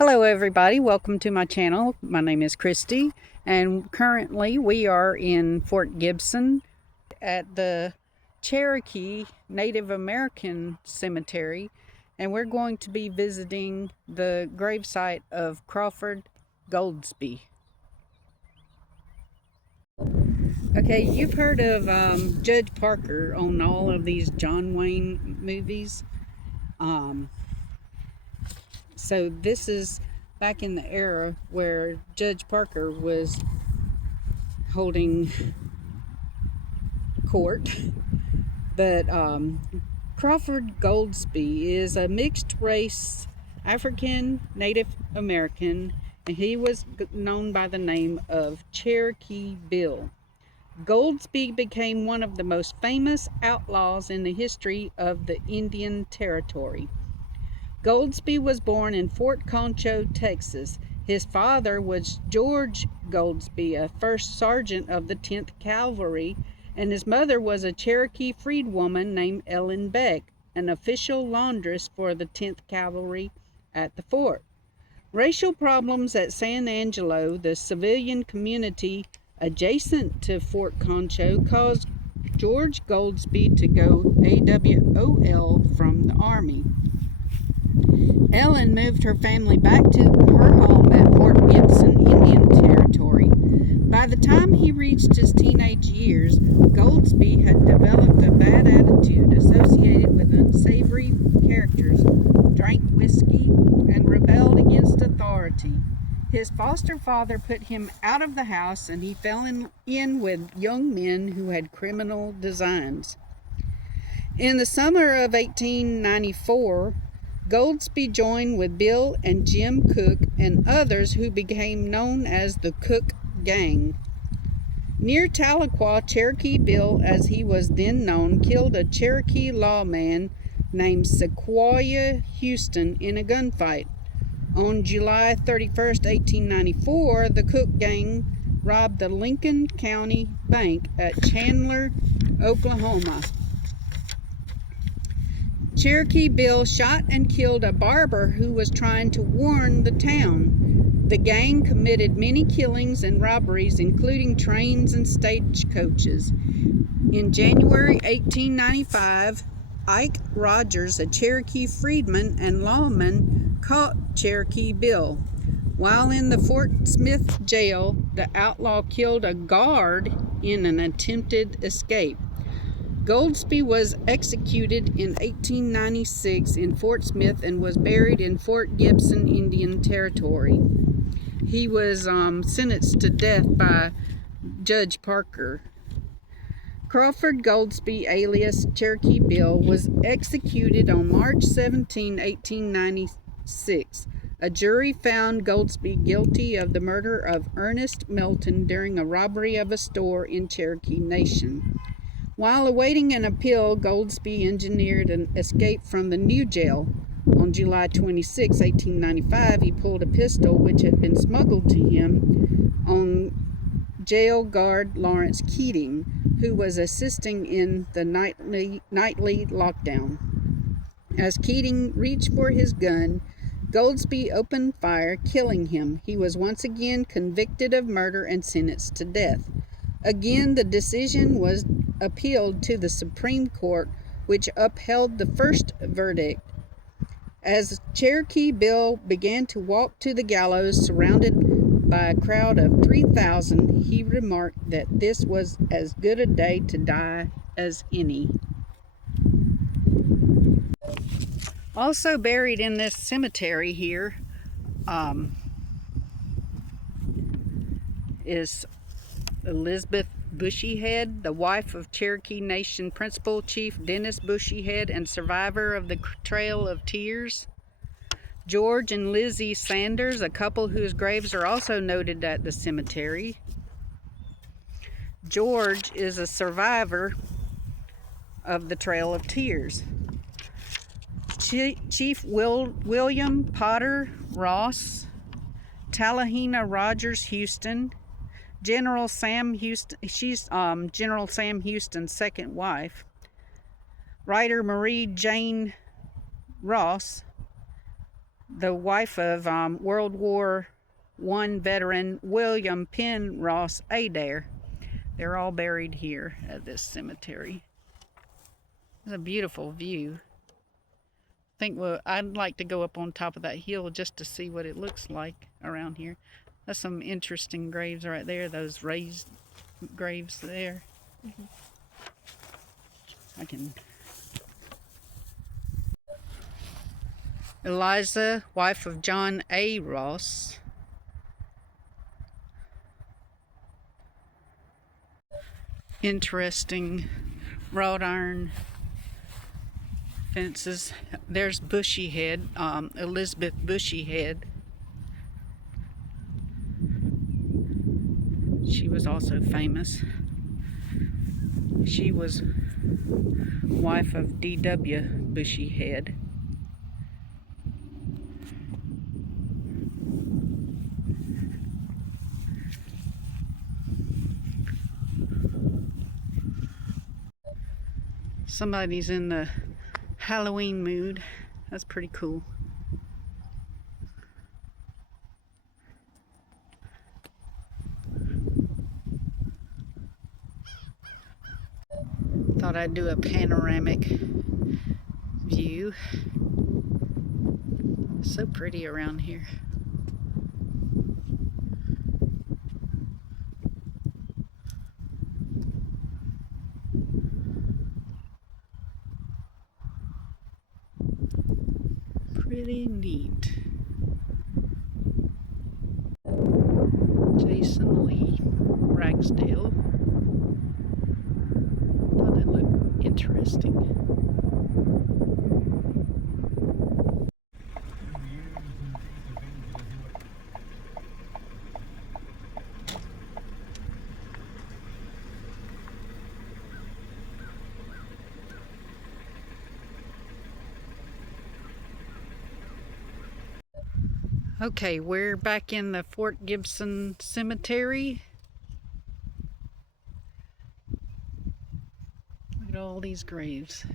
Hello everybody, welcome to my channel. My name is Christy and currently we are in Fort Gibson at the Cherokee Native American Cemetery, and we're going to be visiting the gravesite of Crawford Goldsby. Okay, you've heard of Judge Parker on all of these John Wayne movies. So this is back in the era where Judge Parker was holding court. But Crawford Goldsby is a mixed race African Native American, and he was known by the name of Cherokee Bill. Goldsby became one of the most famous outlaws in the history of the Indian Territory. Goldsby was born in Fort Concho, Texas. His father was George Goldsby, a first sergeant of the 10th Cavalry, and his mother was a Cherokee freedwoman named Ellen Beck, an official laundress for the 10th Cavalry at the fort. Racial problems at San Angelo, the civilian community adjacent to Fort Concho, caused George Goldsby to go AWOL from the Army. Ellen moved her family back to her home at Fort Gibson, Indian Territory. By the time he reached his teenage years, Goldsby had developed a bad attitude associated with unsavory characters, drank whiskey, and rebelled against authority. His foster father put him out of the house, and he fell in with young men who had criminal designs. In the summer of 1894, Goldsby joined with Bill and Jim Cook and others who became known as the Cook Gang. Near Tahlequah, Cherokee Bill, as he was then known, killed a Cherokee lawman named Sequoyah Houston in a gunfight. On July 31st, 1894, the Cook Gang robbed the Lincoln County Bank at Chandler, Oklahoma. Cherokee Bill shot and killed a barber who was trying to warn the town. The gang committed many killings and robberies, including trains and stagecoaches. In January 1895, Ike Rogers, a Cherokee freedman and lawman, caught Cherokee Bill. While in the Fort Smith jail, the outlaw killed a guard in an attempted escape. Goldsby was executed in 1896 in Fort Smith and was buried in Fort Gibson, Indian Territory. He was sentenced to death by Judge Parker. Crawford Goldsby, alias Cherokee Bill, was executed on March 17, 1896. A jury found Goldsby guilty of the murder of Ernest Melton during a robbery of a store in Cherokee Nation. While awaiting an appeal, Goldsby engineered an escape from the new jail. On July 26, 1895, he pulled a pistol which had been smuggled to him on jail guard Lawrence Keating, who was assisting in the nightly lockdown. As Keating reached for his gun, Goldsby opened fire, killing him. He was once again convicted of murder and sentenced to death. Again, the decision was appealed to the Supreme Court, which upheld the first verdict. As Cherokee Bill began to walk to the gallows, surrounded by a crowd of 3,000, he remarked that this was as good a day to die as any. Also buried in this cemetery here is Elizabeth Bushyhead, the wife of Cherokee Nation Principal Chief Dennis Bushyhead and survivor of the Trail of Tears. George and Lizzie Sanders, a couple whose graves are also noted at the cemetery. George is a survivor of the Trail of Tears. Chief William Potter Ross, Talahena Rogers Houston, General Sam Houston, she's General Sam Houston's second wife. Writer Marie Jane Ross, the wife of World War I veteran William Penrose Adair. They're all buried here at this cemetery. It's a beautiful view. I'd like to go up on top of that hill just to see what it looks like around here. That's some interesting graves right there, those raised graves there. I can... Eliza, wife of John A. Ross. Interesting wrought iron fences. There's Bushy Head, Elizabeth Bushy Head. She was also famous. She was wife of D.W. Bushy Head. Somebody's in the Halloween mood. That's pretty cool. Thought I'd do a panoramic view. So pretty around here. Pretty neat. Jason Lee, Ragsdale. Thought that looked interesting. Okay, we're back in the Fort Gibson Cemetery. Look at all these graves.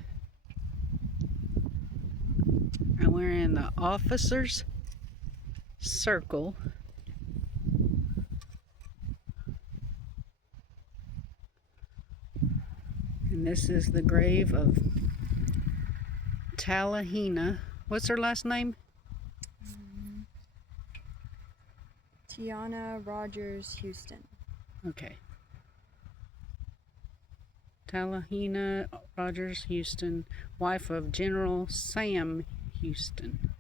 And we're in the officers' circle. And this is the grave of Talahina. What's her last name? Tiana Rogers Houston. Okay. Talahina Rogers Houston, wife of General Sam Houston.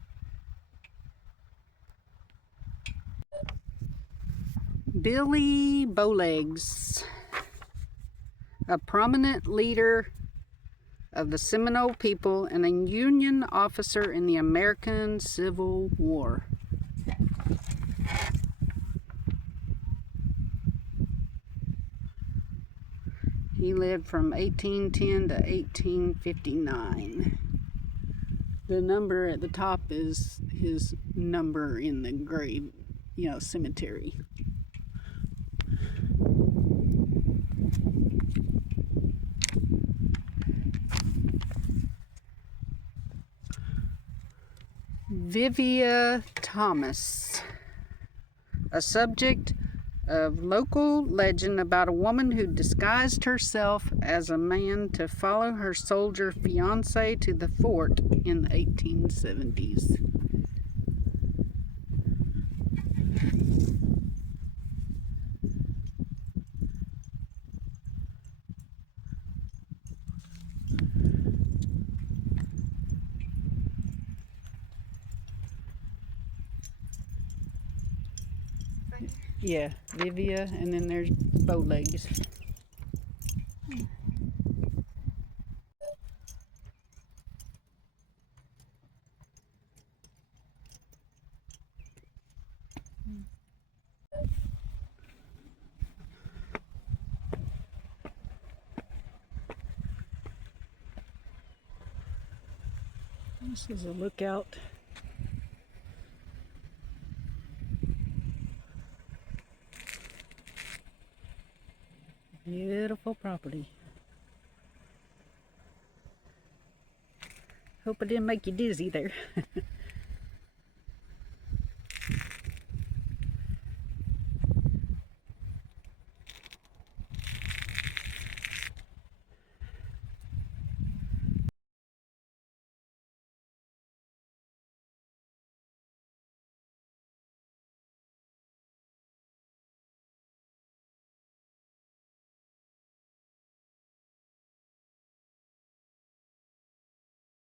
Billy Bowlegs, a prominent leader of the Seminole people and a Union officer in the American Civil War. He lived from 1810 to 1859. The number at the top is his number in the grave, cemetery. Vivia Thomas, a subject of local legend about a woman who disguised herself as a man to follow her soldier fiancé to the fort in the 1870s. Yeah, Vivia, and then there's Bowlegs. This is a lookout. Beautiful property. Hope I didn't make you dizzy there.